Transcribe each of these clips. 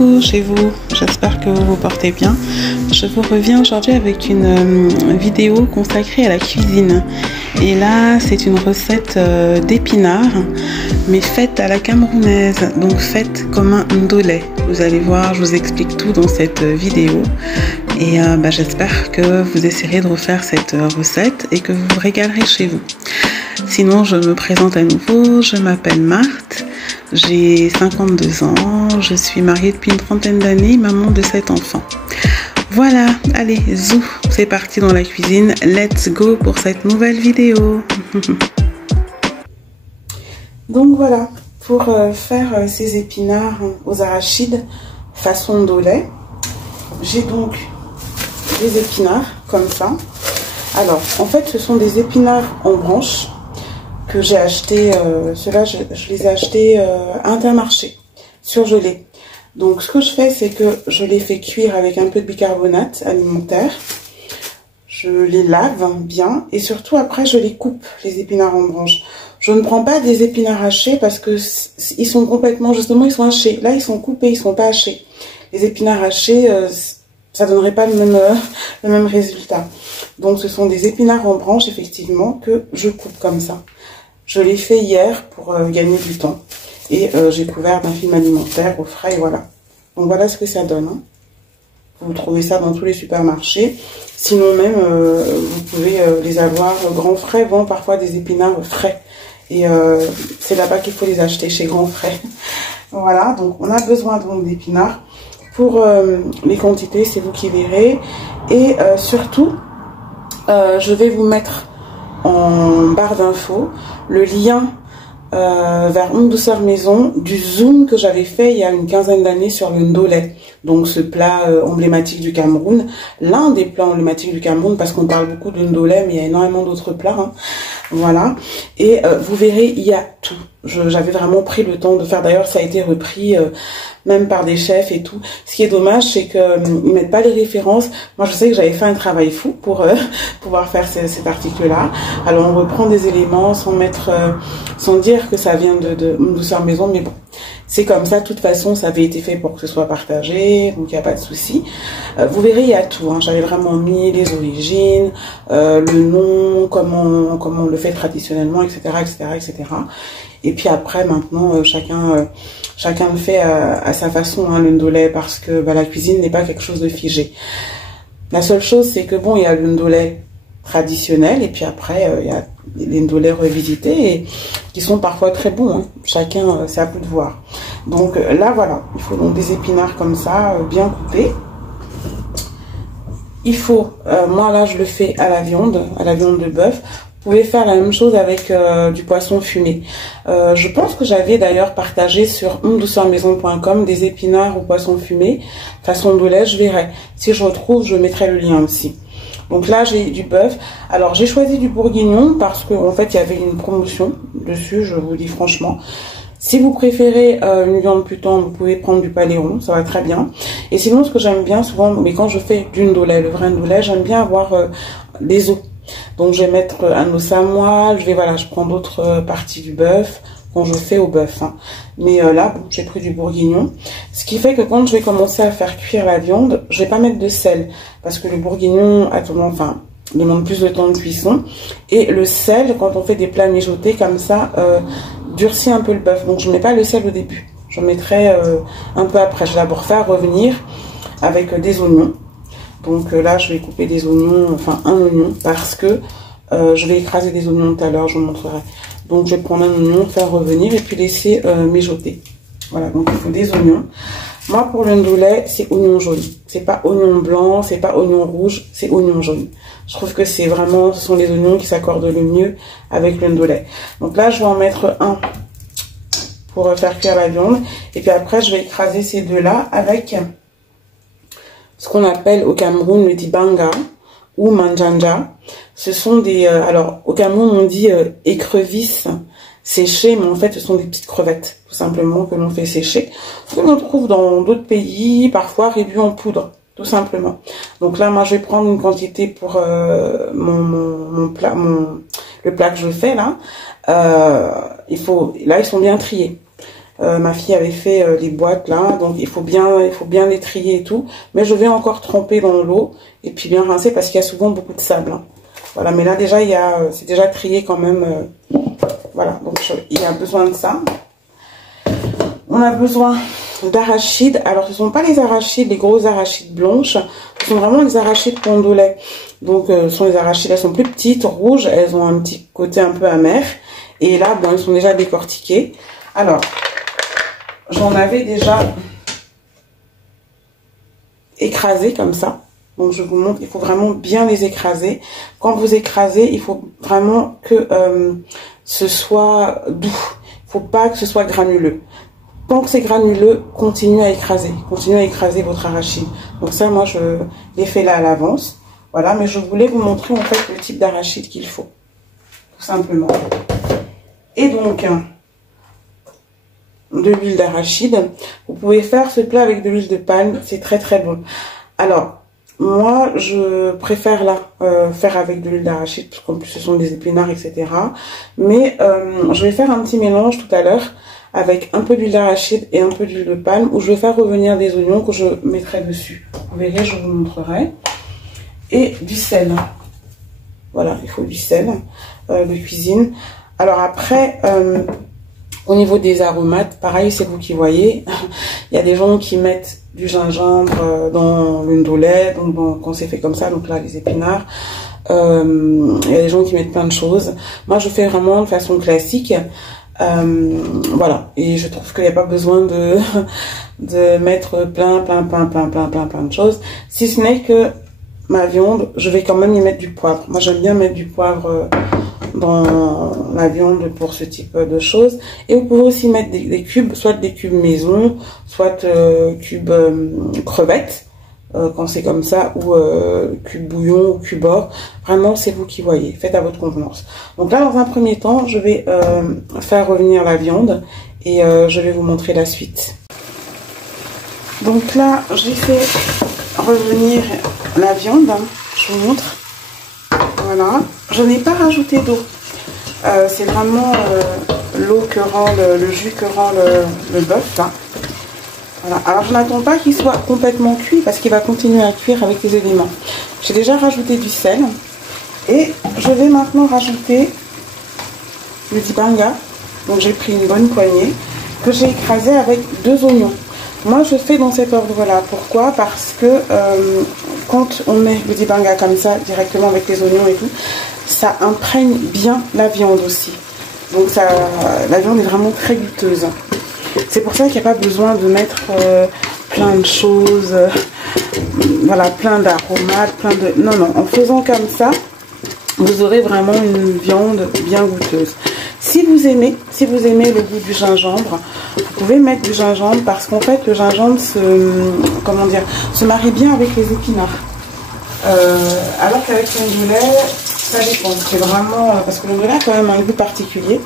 Coucou chez vous, j'espère que vous vous portez bien. Je vous reviens aujourd'hui avec une vidéo consacrée à la cuisine. Et là, c'est une recette d'épinards, mais faite à la camerounaise, donc faite comme un ndolé. Vous allez voir, je vous explique tout dans cette vidéo. Et j'espère que vous essayerez de refaire cette recette et que vous vous régalerez chez vous. Sinon, je me présente à nouveau, je m'appelle Marthe, j'ai 52 ans, je suis mariée depuis une trentaine d'années, maman de 7 enfants. Voilà, allez, zou, c'est parti dans la cuisine, let's go pour cette nouvelle vidéo. Donc voilà, pour faire ces épinards aux arachides façon ndolé, j'ai donc des épinards comme ça. Alors, en fait, ce sont des épinards en branches que j'ai acheté, ceux-là je les ai achetés à Intermarché, surgelés. Donc ce que je fais, c'est que je les fais cuire avec un peu de bicarbonate alimentaire. Je les lave bien et surtout après je les coupe, les épinards en branches. Je ne prends pas des épinards hachés parce que ils sont complètement, justement ils sont hachés. Là ils sont coupés, ils sont pas hachés. Les épinards hachés, ça donnerait pas le même résultat. Donc ce sont des épinards en branches effectivement que je coupe comme ça. Je l'ai fait hier pour gagner du temps. Et j'ai couvert d'un film alimentaire au frais, et voilà. Donc voilà ce que ça donne. Hein. Vous trouvez ça dans tous les supermarchés. Sinon même, vous pouvez les avoir Grand Frais, vend parfois des épinards frais. Et c'est là-bas qu'il faut les acheter, chez Grand Frais. Voilà, donc on a besoin donc d'épinards. Pour les quantités, c'est vous qui verrez. Et surtout, je vais vous mettre en barre d'infos le lien vers Une douceur maison du zoom que j'avais fait il y a une quinzaine d'années sur le ndolé, donc ce plat emblématique du Cameroun, l'un des plats emblématiques du Cameroun, parce qu'on parle beaucoup de ndolé mais il y a énormément d'autres plats, hein. Voilà, et vous verrez, il y a tout. J'avais vraiment pris le temps de faire, d'ailleurs ça a été repris même par des chefs et tout. Ce qui est dommage, c'est qu'ils mettent pas les références. Moi je sais que j'avais fait un travail fou pour pouvoir faire cet article-là. Alors on reprend des éléments sans mettre, sans dire que ça vient de Une douceur maison, mais bon, c'est comme ça. De toute façon, ça avait été fait pour que ce soit partagé, donc il n'y a pas de souci. Vous verrez, il y a tout. Hein. J'avais vraiment mis les origines, le nom, comment on le fait traditionnellement, etc., etc., etc. Et puis après, maintenant, chacun le fait à sa façon, hein, le ndolé, parce que la cuisine n'est pas quelque chose de figé. La seule chose, c'est que bon, il y a le ndolé traditionnel, et puis après, il y a les ndolés revisités, et qui sont parfois très bons. Hein. Chacun, c'est à vous de voir. Donc là, voilà, il faut donc des épinards comme ça, bien coupés. Il faut, moi là, je le fais à la viande de bœuf. Vous pouvez faire la même chose avec du poisson fumé. Je pense que j'avais d'ailleurs partagé sur unedouceurmaison.com des épinards au poisson fumé, façon ndolé, je verrai. Si je retrouve, je mettrai le lien aussi. Donc là, j'ai du bœuf. Alors, j'ai choisi du bourguignon parce qu'en fait, il y avait une promotion dessus, je vous dis franchement. Si vous préférez une viande plus tendre, vous pouvez prendre du paléron, ça va très bien. Et sinon, ce que j'aime bien souvent, mais quand je fais du ndolé, le vrai ndolé, j'aime bien avoir des os. Donc je vais mettre un os à moelle, je prends d'autres parties du bœuf quand je fais au bœuf. Hein. Mais là, bon, j'ai pris du bourguignon. Ce qui fait que quand je vais commencer à faire cuire la viande, je vais pas mettre de sel. Parce que le bourguignon demande plus de temps de cuisson. Et le sel, quand on fait des plats mijotés comme ça, durcit un peu le bœuf. Donc je ne mets pas le sel au début. Je mettrai un peu après. Je vais d'abord faire revenir avec des oignons. Donc là, je vais couper des oignons, enfin un oignon, parce que je vais écraser des oignons tout à l'heure, je vous montrerai. Donc je vais prendre un oignon, faire revenir et puis laisser mijoter. Voilà, donc il faut des oignons. Moi, pour le ndolé, c'est oignon jaune. C'est pas oignon blanc, c'est pas oignon rouge, c'est oignon jaune. Je trouve que c'est vraiment, ce sont les oignons qui s'accordent le mieux avec le ndolé. Donc là, je vais en mettre un pour faire cuire la viande. Et puis après, je vais écraser ces deux-là avec ce qu'on appelle au Cameroun le dibanga ou manjanja. Ce sont des... alors, au Cameroun, on dit écrevisses séchées, mais en fait, ce sont des petites crevettes, tout simplement, que l'on fait sécher. Ce que l'on trouve dans d'autres pays, parfois réduit en poudre, tout simplement. Donc là, moi, je vais prendre une quantité pour mon plat, le plat que je fais, là. Là, ils sont bien triés. Ma fille avait fait les boîtes là, donc il faut bien les trier et tout. Mais je vais encore tremper dans l'eau et puis bien rincer parce qu'il y a souvent beaucoup de sable. Hein. Voilà, mais là déjà c'est déjà trié quand même. Voilà, donc il y a besoin de ça. On a besoin d'arachides. Alors ce ne sont pas les arachides, les grosses arachides blanches. Ce sont vraiment les arachides pondolais. Donc ce sont les arachides, elles sont plus petites, rouges. Elles ont un petit côté un peu amer. Et là, bon, elles sont déjà décortiquées. Alors, j'en avais déjà écrasé comme ça. Donc je vous montre, il faut vraiment bien les écraser. Quand vous écrasez, il faut vraiment que ce soit doux. Il ne faut pas que ce soit granuleux. Tant que c'est granuleux, continuez à écraser votre arachide. Donc ça, moi, je l'ai fait là à l'avance. Voilà, mais je voulais vous montrer en fait le type d'arachide qu'il faut. Tout simplement. Et donc, de l'huile d'arachide. Vous pouvez faire ce plat avec de l'huile de palme. C'est très très bon. Alors, moi, je préfère là faire avec de l'huile d'arachide, parce qu'en plus ce sont des épinards, etc. Mais je vais faire un petit mélange tout à l'heure avec un peu d'huile d'arachide et un peu d'huile de palme, où je vais faire revenir des oignons que je mettrai dessus. Vous verrez, je vous montrerai. Et du sel. Voilà, il faut du sel de cuisine. Alors après, au niveau des aromates, pareil, c'est vous qui voyez. Il y a des gens qui mettent du gingembre dans le ndolé, donc quand c'est fait comme ça, donc là les épinards. Il y a des gens qui mettent plein de choses. Moi, je fais vraiment de façon classique. Voilà, et je trouve qu'il n'y a pas besoin de mettre plein de choses. Si ce n'est que ma viande, je vais quand même y mettre du poivre. Moi, j'aime bien mettre du poivre dans la viande pour ce type de choses. Et vous pouvez aussi mettre des cubes, soit des cubes maison, soit cubes crevettes, quand c'est comme ça, ou cubes bouillon, ou cubes or. Vraiment, c'est vous qui voyez. Faites à votre convenance. Donc là, dans un premier temps, je vais faire revenir la viande et je vais vous montrer la suite. Donc là, j'ai fait revenir la viande. Je vous montre. Voilà. Je n'ai pas rajouté d'eau. C'est vraiment l'eau que rend le jus que rend le bœuf. Là. Voilà. Alors je n'attends pas qu'il soit complètement cuit parce qu'il va continuer à cuire avec les éléments. J'ai déjà rajouté du sel. Et je vais maintenant rajouter le dibanga. Donc j'ai pris une bonne poignée que j'ai écrasé avec 2 oignons. Moi je fais dans cet ordre là. Pourquoi? Parce que quand on met le dibanga comme ça directement avec les oignons et tout, ça imprègne bien la viande aussi. Donc ça, la viande est vraiment très goûteuse. C'est pour ça qu'il n'y a pas besoin de mettre plein de choses, voilà, plein d'aromates, Non, non, en faisant comme ça, vous aurez vraiment une viande bien goûteuse. Si vous aimez le goût du gingembre, vous pouvez mettre du gingembre parce qu'en fait le gingembre se marie bien avec les épinards. Alors qu'avec l'ondulé, ça dépend. C'est vraiment parce que l'ondulé a quand même un goût particulier,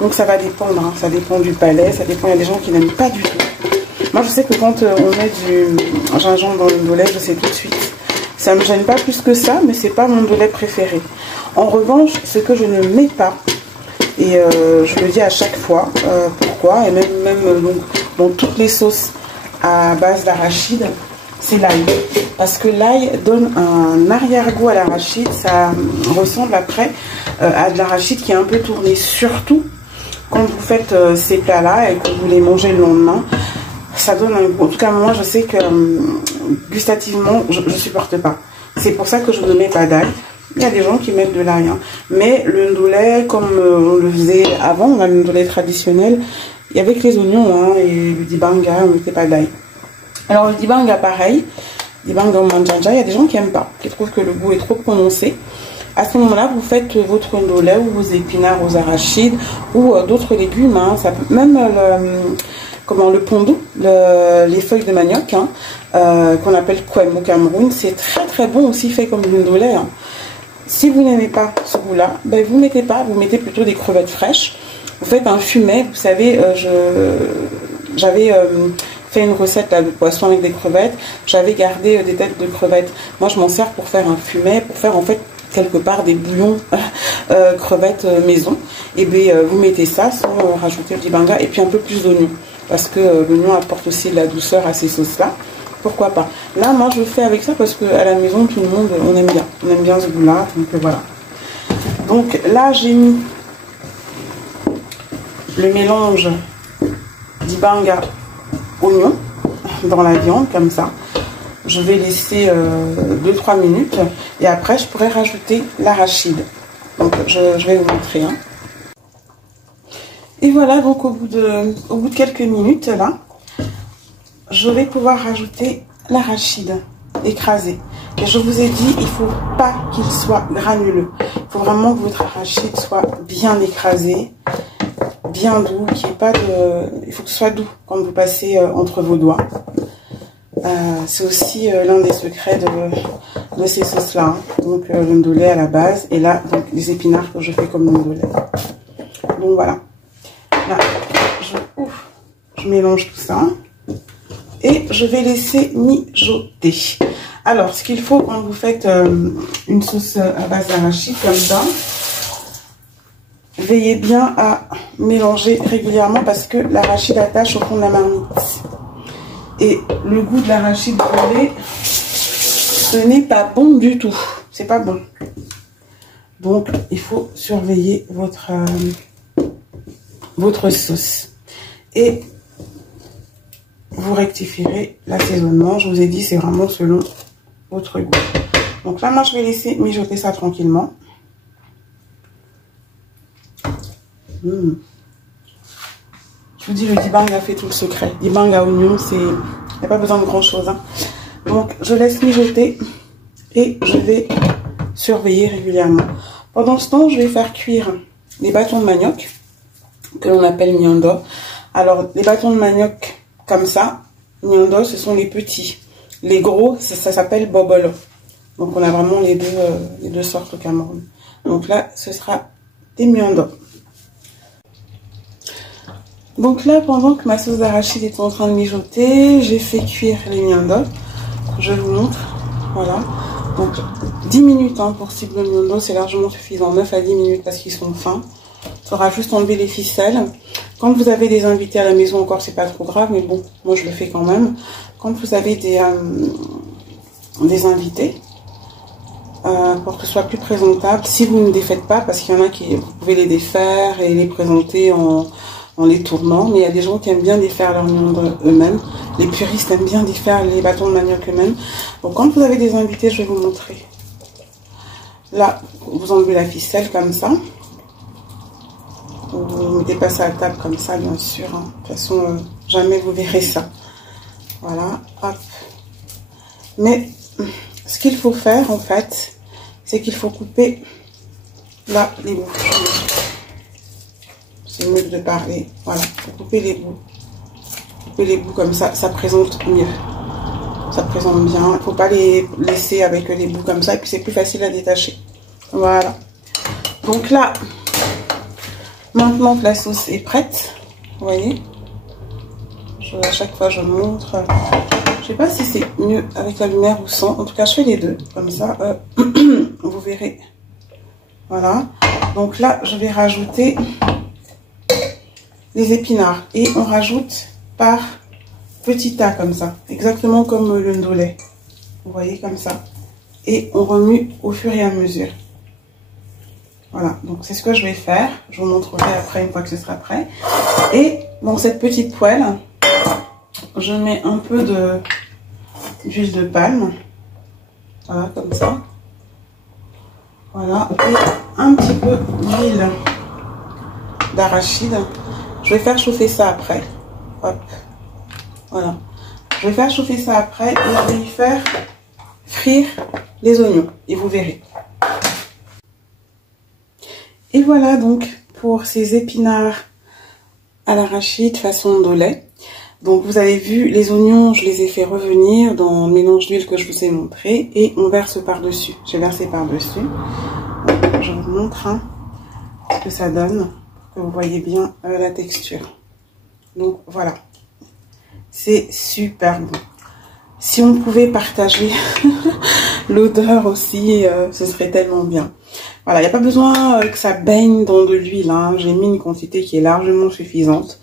donc ça va dépendre. Hein. Ça dépend du palais, ça dépend. Il y a des gens qui n'aiment pas du tout. Moi, je sais que quand on met du gingembre dans l'ondulé, je sais tout de suite. Ça me gêne pas plus que ça, mais c'est pas mon ondulé préféré. En revanche, ce que je ne mets pas, et je le dis à chaque fois, pourquoi, et même donc, dans toutes les sauces à base d'arachide, c'est l'ail. Parce que l'ail donne un arrière-goût à l'arachide, ça ressemble après à de l'arachide qui est un peu tourné. Surtout quand vous faites ces plats-là et que vous les mangez le lendemain, ça donne un goût. En tout cas, moi, je sais que gustativement, je ne supporte pas. C'est pour ça que je ne mets pas d'ail. Il y a des gens qui mettent de l'ail. Hein. Mais le ndolé, comme on le faisait avant, le ndolé traditionnel, il y avait que les oignons hein, et le dibanga, on ne mettait pas d'ail. Alors le dibanga, pareil. Dibanga au manjanja, il y a des gens qui n'aiment pas, qui trouvent que le goût est trop prononcé. À ce moment-là, vous faites votre ndolé ou vos épinards aux arachides ou d'autres légumes. Hein. Ça peut, même le pondou, les feuilles de manioc, hein, qu'on appelle kwem au Cameroun, c'est très très bon aussi fait comme le ndolé. Hein. Si vous n'aimez pas ce goût-là, ben vous mettez pas, vous mettez plutôt des crevettes fraîches. Vous faites un fumet, vous savez, j'avais fait une recette là, de poisson avec des crevettes, j'avais gardé des têtes de crevettes. Moi je m'en sers pour faire un fumet, pour faire en fait quelque part des bouillons crevettes maison. Et bien vous mettez ça sans rajouter le dibanga et puis un peu plus d'oignons. parce que l'oignon apporte aussi de la douceur à ces sauces-là. Pourquoi pas. Là, moi, je le fais avec ça parce qu'à la maison, tout le monde, on aime bien. On aime bien ce goût-là, donc voilà. Donc là, j'ai mis le mélange d'ibanga oignon dans la viande, comme ça. Je vais laisser 2-3 minutes et après, je pourrais rajouter l'arachide. Donc, je vais vous montrer. Hein. Et voilà, donc au bout de quelques minutes, là, je vais pouvoir rajouter l'arachide écrasé. Et je vous ai dit, il ne faut pas qu'il soit granuleux. Il faut vraiment que votre arachide soit bien écrasé, bien doux, qu'il n'y ait pas de... Il faut que ce soit doux quand vous passez entre vos doigts. C'est aussi l'un des secrets de ces sauces-là. Hein. Donc le ndolé à la base, et là, donc, les épinards que je fais comme ndolé. Donc voilà. Là, je mélange tout ça. Et je vais laisser mijoter. Alors, ce qu'il faut quand vous faites une sauce à base d'arachide comme ça, veillez bien à mélanger régulièrement parce que l'arachide attache au fond de la marmite. Et le goût de l'arachide brûlé, ce n'est pas bon du tout. C'est pas bon. Donc, il faut surveiller votre sauce. Et vous rectifierez l'assaisonnement. Je vous ai dit, c'est vraiment selon votre goût. Donc là, moi, je vais laisser mijoter ça tranquillement. Je vous dis, le dibang a fait tout le secret. Dibang à oignon, il n'y a pas besoin de grand chose. Hein. Donc, je laisse mijoter et je vais surveiller régulièrement. Pendant ce temps, je vais faire cuire les bâtons de manioc que l'on appelle nyondo. Alors, les bâtons de manioc comme ça, nyondo, ce sont les petits. Les gros, ça s'appelle bobolo. Donc, on a vraiment les deux sortes au Cameroun. Donc là, ce sera des nyondo. Donc là, pendant que ma sauce d'arachide est en train de mijoter, j'ai fait cuire les nyondo. Je vous montre. Voilà. Donc, 10 minutes hein, pour ce type de nyondo, c'est largement suffisant. 9 à 10 minutes parce qu'ils sont fins. Il faudra juste enlever les ficelles. Quand vous avez des invités à la maison encore, c'est pas trop grave, mais bon, moi je le fais quand même. Quand vous avez des invités, pour que ce soit plus présentable, si vous ne défaites pas, parce qu'il y en a qui, vous pouvez les défaire et les présenter en les tournant, mais il y a des gens qui aiment bien défaire leurs nyondo eux-mêmes. Les puristes aiment bien défaire les bâtons de manioc eux-mêmes. Donc quand vous avez des invités, je vais vous montrer. Là, vous enlevez la ficelle comme ça. Vous ne mettez pas ça à table comme ça, bien sûr. Hein. De toute façon, jamais vous verrez ça. Voilà, hop. Mais ce qu'il faut faire, en fait, c'est qu'il faut couper là les bouts. C'est mieux de parler. Voilà, il faut couper les bouts. Couper les bouts comme ça, ça présente mieux. Ça présente bien. Il ne faut pas les laisser avec les bouts comme ça. Et puis c'est plus facile à détacher. Voilà. Donc là... Maintenant que la sauce est prête, vous voyez, à chaque fois je montre. Je sais pas si c'est mieux avec la lumière ou sans. En tout cas, je fais les deux. Comme ça, vous verrez. Voilà. Donc là, je vais rajouter les épinards. Et on rajoute par petit tas comme ça. Exactement comme le ndolé. Vous voyez, comme ça. Et on remue au fur et à mesure. Voilà, donc c'est ce que je vais faire. Je vous montrerai après une fois que ce sera prêt. Et dans cette petite poêle, je mets un peu d'huile de palme. Voilà, comme ça. Voilà, et un petit peu d'huile d'arachide. Je vais faire chauffer ça après. Hop, voilà. Je vais faire chauffer ça après et je vais y faire frire les oignons. Et vous verrez. Et voilà donc pour ces épinards à l'arachide façon ndolé. Donc vous avez vu, les oignons, je les ai fait revenir dans le mélange d'huile que je vous ai montré et on verse par-dessus. J'ai versé par-dessus. Je vous montre hein, ce que ça donne, pour que vous voyez bien la texture. Donc voilà, c'est super bon. Si on pouvait partager l'odeur aussi, ce serait tellement bien. Voilà, il n'y a pas besoin que ça baigne dans de l'huile. Hein. J'ai mis une quantité qui est largement suffisante.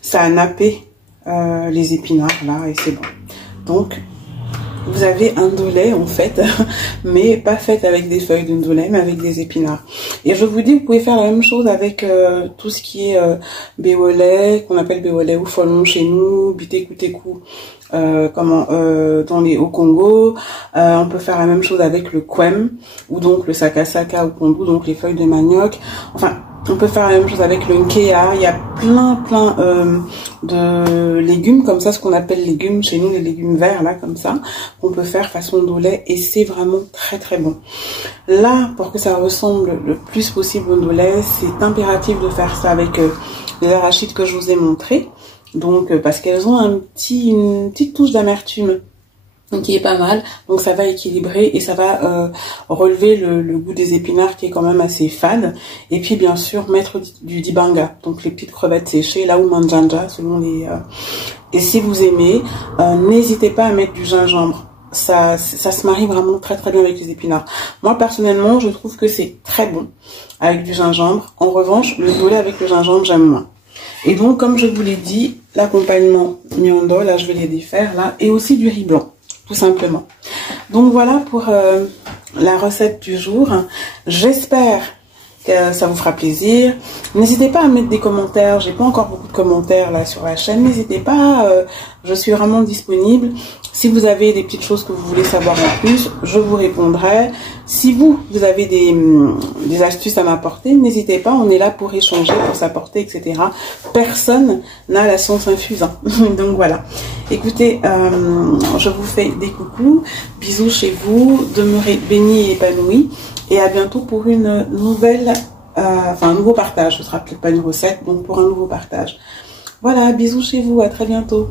Ça a nappé les épinards là et c'est bon. Donc vous avez un ndolé en fait, mais pas fait avec des feuilles de ndolé, mais avec des épinards. Et je vous dis, vous pouvez faire la même chose avec tout ce qui est béolé, qu'on appelle béolé ou folon chez nous, biteku-teku, au Congo. On peut faire la même chose avec le kwem, ou donc le sakasaka au Congo, donc les feuilles de manioc. Enfin, on peut faire la même chose avec le nkea. Il y a plein de légumes comme ça, ce qu'on appelle légumes chez nous, les légumes verts là comme ça, qu'on peut faire façon ndolé et c'est vraiment très bon. Là, pour que ça ressemble le plus possible au ndolé, c'est impératif de faire ça avec les arachides que je vous ai montré. Donc parce qu'elles ont une petite touche d'amertume qui est pas mal, donc ça va équilibrer et ça va relever le goût des épinards qui est quand même assez fade. Et puis bien sûr mettre du dibanga, donc les petites crevettes séchées là, ou manjanja selon les et si vous aimez, n'hésitez pas à mettre du gingembre. Ça se marie vraiment très bien avec les épinards. Moi personnellement je trouve que c'est très bon avec du gingembre. En revanche le ndolé avec le gingembre j'aime moins. Et donc comme je vous l'ai dit, l'accompagnement nyondo, là je vais les défaire là, et aussi du riz blanc tout simplement. Donc voilà pour la recette du jour. J'espère que ça vous fera plaisir. N'hésitez pas à mettre des commentaires. J'ai pas encore beaucoup de commentaires là sur la chaîne. N'hésitez pas, je suis vraiment disponible. Si vous avez des petites choses que vous voulez savoir en plus, je vous répondrai. Si vous avez des astuces à m'apporter, n'hésitez pas, on est là pour échanger, pour s'apporter, etc. Personne n'a la science infuse. Hein. Donc voilà. Écoutez, je vous fais des coucous, bisous chez vous, demeurez bénis et épanouis. Et à bientôt pour une nouvelle, un nouveau partage. Ce sera peut-être pas une recette, donc pour un nouveau partage. Voilà, bisous chez vous, à très bientôt.